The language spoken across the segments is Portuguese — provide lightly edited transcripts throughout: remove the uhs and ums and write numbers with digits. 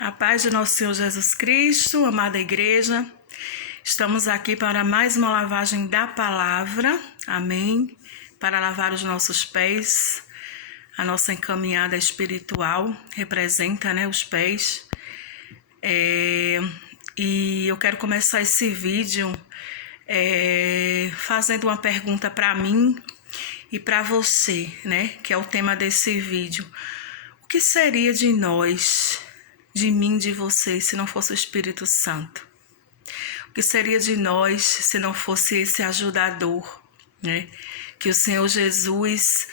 A paz de nosso Senhor Jesus Cristo, amada igreja, estamos aqui para mais uma lavagem da palavra, amém? Para lavar os nossos pés, a nossa encaminhada espiritual representa, os pés. E eu quero começar esse vídeo fazendo uma pergunta para mim e para você, que é o tema desse vídeo. O que seria de nós, de mim, de você, se não fosse o Espírito Santo? O que seria de nós se não fosse esse ajudador, Que o Senhor Jesus,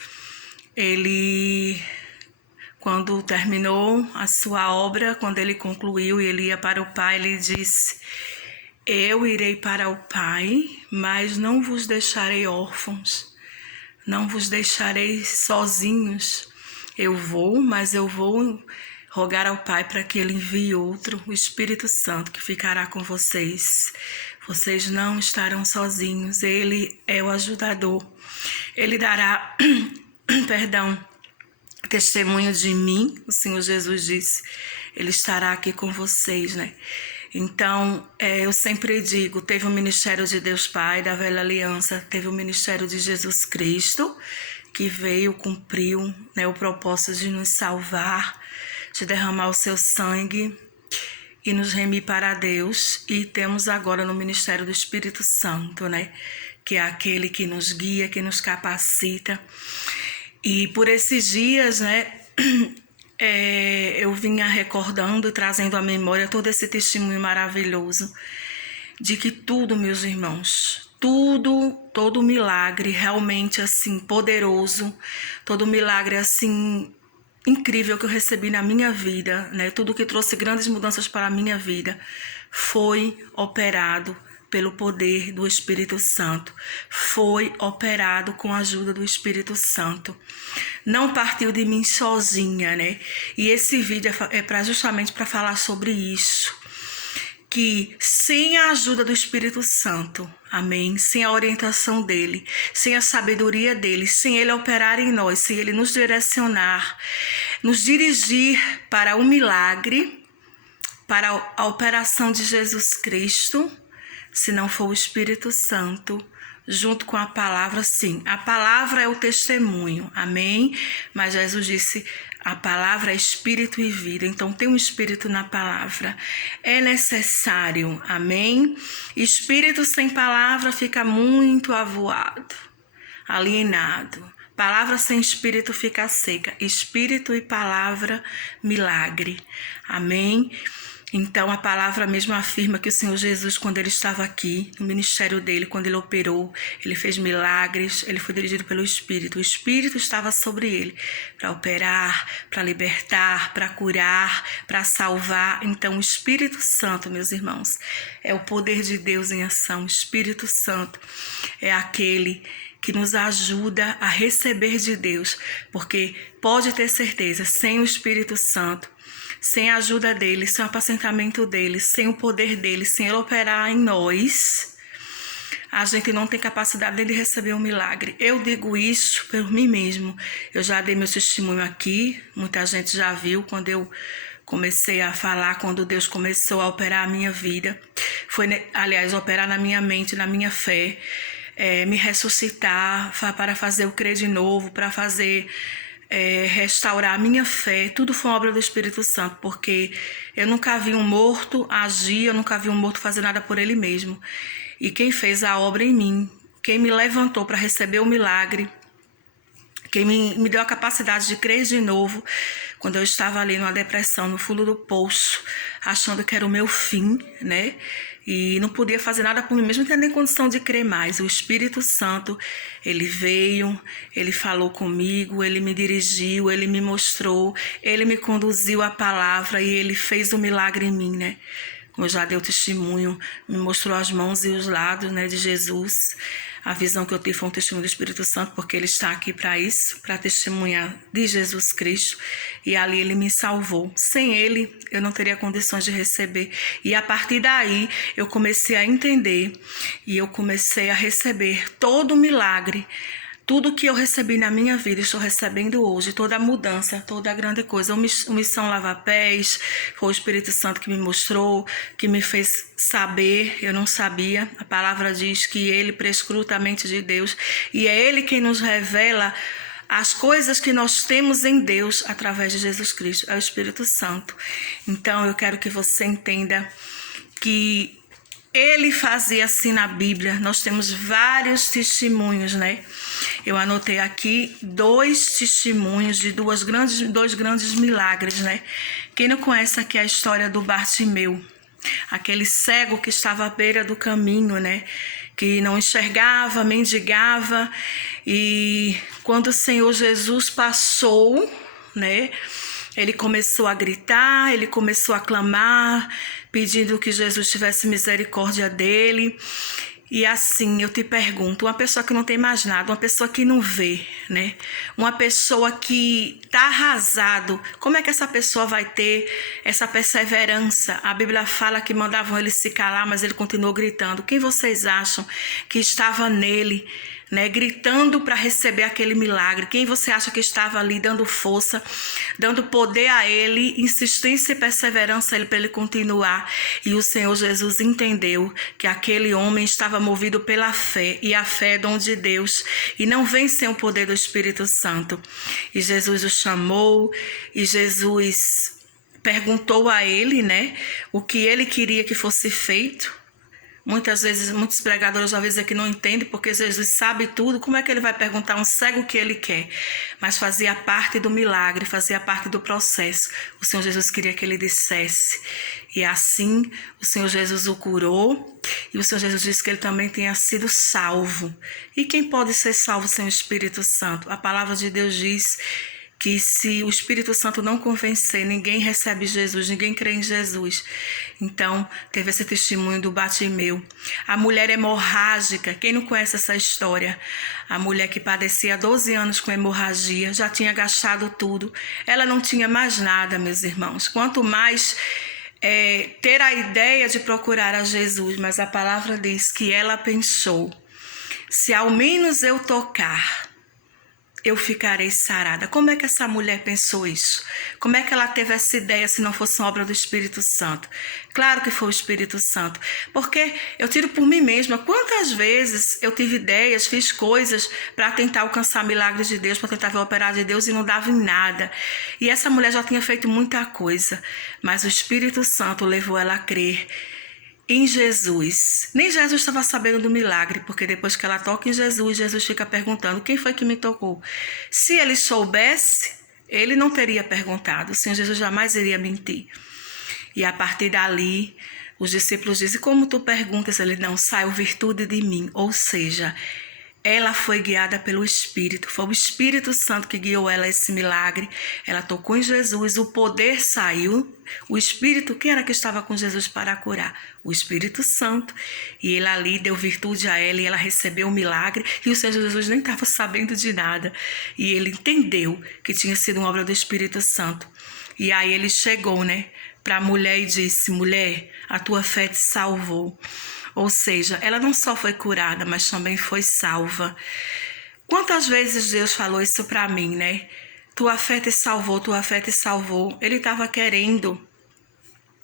ele, quando terminou a sua obra, quando ele concluiu e ele ia para o Pai, ele disse: eu irei para o Pai, mas não vos deixarei órfãos, não vos deixarei sozinhos. Eu vou, mas eu vou rogar ao Pai para que Ele envie outro, o Espírito Santo, que ficará com vocês. Vocês não estarão sozinhos, Ele é o ajudador. Ele dará, testemunho de mim, o Senhor Jesus disse. Ele estará aqui com vocês, Então, eu sempre digo, teve o ministério de Deus Pai, da velha aliança, teve o ministério de Jesus Cristo, que veio, cumpriu, o propósito de nos salvar, de derramar o seu sangue e nos remir para Deus. E temos agora no ministério do Espírito Santo, que é aquele que nos guia, que nos capacita. E por esses dias, eu vinha recordando e trazendo à memória todo esse testemunho maravilhoso de que tudo, meus irmãos, todo milagre realmente assim poderoso, todo milagre assim incrível que eu recebi na minha vida, tudo que trouxe grandes mudanças para a minha vida foi operado pelo poder do Espírito Santo, foi operado com a ajuda do Espírito Santo. Não partiu de mim sozinha, E esse vídeo é justamente para falar sobre isso. Que sem a ajuda do Espírito Santo, amém? Sem a orientação dele, sem a sabedoria dele, sem ele operar em nós, sem ele nos direcionar, nos dirigir para o milagre, para a operação de Jesus Cristo, se não for o Espírito Santo, junto com a palavra, sim. A palavra é o testemunho, amém? Mas Jesus disse: a palavra é espírito e vida, então tem um espírito na palavra. É necessário, amém? Espírito sem palavra fica muito avoado, alienado. Palavra sem espírito fica seca. Espírito e palavra, milagre, amém? Então, a palavra mesmo afirma que o Senhor Jesus, quando ele estava aqui, no ministério dele, quando ele operou, ele fez milagres, ele foi dirigido pelo Espírito. O Espírito estava sobre ele para operar, para libertar, para curar, para salvar. Então, o Espírito Santo, meus irmãos, é o poder de Deus em ação. O Espírito Santo é aquele que nos ajuda a receber de Deus, porque pode ter certeza, sem o Espírito Santo, sem a ajuda dele, sem o apacentamento dele, sem o poder dele, sem ele operar em nós, a gente não tem capacidade de receber um milagre. Eu digo isso por mim mesmo. Eu já dei meu testemunho aqui, muita gente já viu quando eu comecei a falar, quando Deus começou a operar a minha vida. Foi, aliás, operar na minha mente, na minha fé, me ressuscitar, para fazer eu crer de novo, para fazer... restaurar a minha fé. Tudo foi uma obra do Espírito Santo, porque eu nunca vi um morto agir, eu nunca vi um morto fazer nada por ele mesmo. E quem fez a obra em mim, quem me levantou para receber o milagre, quem me deu a capacidade de crer de novo, quando eu estava ali numa depressão, no fundo do poço, achando que era o meu fim, E não podia fazer nada por mim mesmo, não tinha nem condição de crer mais. O Espírito Santo, ele veio, ele falou comigo, ele me dirigiu, ele me mostrou, ele me conduziu à palavra e ele fez um milagre em mim, Como eu já dei o testemunho, me mostrou as mãos e os lados, de Jesus. A visão que eu tive foi um testemunho do Espírito Santo, porque ele está aqui para isso, para testemunhar de Jesus Cristo. E ali ele me salvou. Sem ele, eu não teria condições de receber. E a partir daí, eu comecei a entender e eu comecei a receber todo o milagre Tudo que eu recebi na minha vida, estou recebendo hoje. Toda a mudança, toda a grande coisa. O Missão Lava Pés, foi o Espírito Santo que me mostrou, que me fez saber. Eu não sabia. A palavra diz que ele prescruta a mente de Deus. E é ele quem nos revela as coisas que nós temos em Deus através de Jesus Cristo. É o Espírito Santo. Então, eu quero que você entenda que ele fazia assim na Bíblia. Nós temos vários testemunhos, né? Eu anotei aqui 2 testemunhos de dois grandes milagres, né? Quem não conhece aqui a história do Bartimeu, aquele cego que estava à beira do caminho, né? Que não enxergava, mendigava, e quando o Senhor Jesus passou, né? Ele começou a gritar, ele começou a clamar, pedindo que Jesus tivesse misericórdia dele. E assim, eu te pergunto, uma pessoa que não tem mais nada, uma pessoa que não vê, né? Uma pessoa que está arrasado, como é que essa pessoa vai ter essa perseverança? A Bíblia fala que mandavam ele se calar, mas ele continuou gritando. Quem vocês acham que estava nele, né, gritando para receber aquele milagre? Quem você acha que estava ali dando força, dando poder a ele, insistência e perseverança a ele para ele continuar? E o Senhor Jesus entendeu que aquele homem estava movido pela fé, e a fé é dom de Deus e não vem sem o poder do Espírito Santo. E Jesus o chamou, e Jesus perguntou a ele, né, o que ele queria que fosse feito. Muitas vezes, muitos pregadores às vezes é que não entendem, porque Jesus sabe tudo. Como é que ele vai perguntar a um cego o que ele quer? Mas fazia parte do milagre, fazia parte do processo. O Senhor Jesus queria que ele dissesse. E assim, o Senhor Jesus o curou. E o Senhor Jesus disse que ele também tenha sido salvo. E quem pode ser salvo sem o Espírito Santo? A palavra de Deus diz que se o Espírito Santo não convencer, ninguém recebe Jesus, ninguém crê em Jesus. Então, teve esse testemunho do Bartimeu. A mulher hemorrágica, quem não conhece essa história? A mulher que padecia há 12 anos com hemorragia, já tinha gastado tudo. Ela não tinha mais nada, meus irmãos. Quanto mais ter a ideia de procurar a Jesus, mas a palavra diz que ela pensou, se ao menos eu tocar, eu ficarei sarada. Como é que essa mulher pensou isso? Como é que ela teve essa ideia se não fosse uma obra do Espírito Santo? Claro que foi o Espírito Santo. Porque eu tiro por mim mesma. Quantas vezes eu tive ideias, fiz coisas para tentar alcançar milagres de Deus, para tentar ver o operar de Deus e não dava em nada. E essa mulher já tinha feito muita coisa. Mas o Espírito Santo levou ela a crer em Jesus. Nem Jesus estava sabendo do milagre, porque depois que ela toca em Jesus, Jesus fica perguntando, quem foi que me tocou? Se ele soubesse, ele não teria perguntado. O Senhor Jesus jamais iria mentir. E a partir dali, os discípulos dizem, como tu perguntas? Ele, não, saiu virtude de mim. Ou seja, ela foi guiada pelo Espírito. Foi o Espírito Santo que guiou ela a esse milagre. Ela tocou em Jesus, o poder saiu. O Espírito, quem era que estava com Jesus para curar? O Espírito Santo. E ele ali deu virtude a ela e ela recebeu o milagre. E o Senhor Jesus nem estava sabendo de nada. E ele entendeu que tinha sido uma obra do Espírito Santo. E aí ele chegou, né, para a mulher e disse, mulher, a tua fé te salvou. Ou seja, ela não só foi curada, mas também foi salva. Quantas vezes Deus falou isso para mim, né? Tua fé te salvou, tua fé te salvou. Ele estava querendo,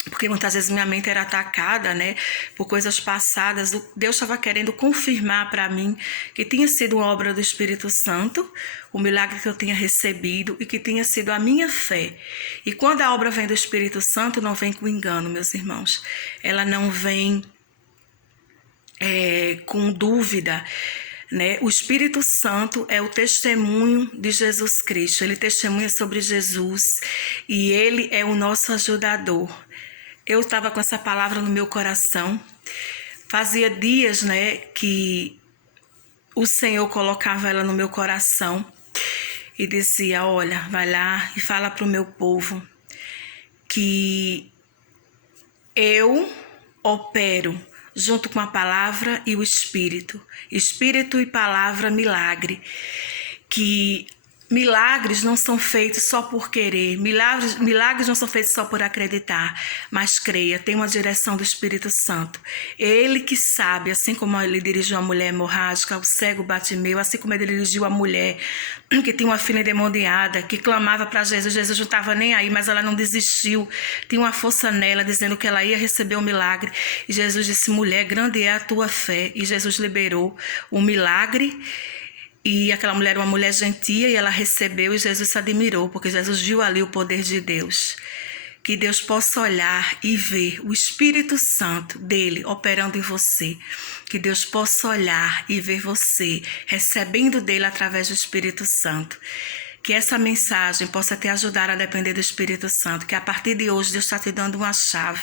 porque muitas vezes minha mente era atacada, né, por coisas passadas. Deus estava querendo confirmar para mim que tinha sido uma obra do Espírito Santo, o milagre que eu tinha recebido e que tinha sido a minha fé. E quando a obra vem do Espírito Santo, não vem com engano, meus irmãos. Ela não vem com dúvida, né? O Espírito Santo é o testemunho de Jesus Cristo. Ele testemunha sobre Jesus e ele é o nosso ajudador. Eu estava com essa palavra no meu coração. Fazia dias, né, que o Senhor colocava ela no meu coração e dizia, olha, vai lá e fala para o meu povo que eu opero junto com a palavra e o Espírito. Espírito e palavra, milagre. Que Milagres não são feitos só por querer, milagres não são feitos só por acreditar, mas creia, tem uma direção do Espírito Santo. Ele que sabe, assim como ele dirigiu a mulher hemorrágica, o cego Bartimeu, assim como ele dirigiu a mulher que tinha uma filha endemoniada, que clamava para Jesus, Jesus não estava nem aí, mas ela não desistiu, tinha uma força nela, dizendo que ela ia receber o milagre, e Jesus disse, mulher, grande é a tua fé, e Jesus liberou o milagre. E aquela mulher era uma mulher gentia e ela recebeu e Jesus se admirou, porque Jesus viu ali o poder de Deus. Que Deus possa olhar e ver o Espírito Santo dele operando em você. Que Deus possa olhar e ver você recebendo dele através do Espírito Santo. Que essa mensagem possa te ajudar a depender do Espírito Santo. Que a partir de hoje Deus está te dando uma chave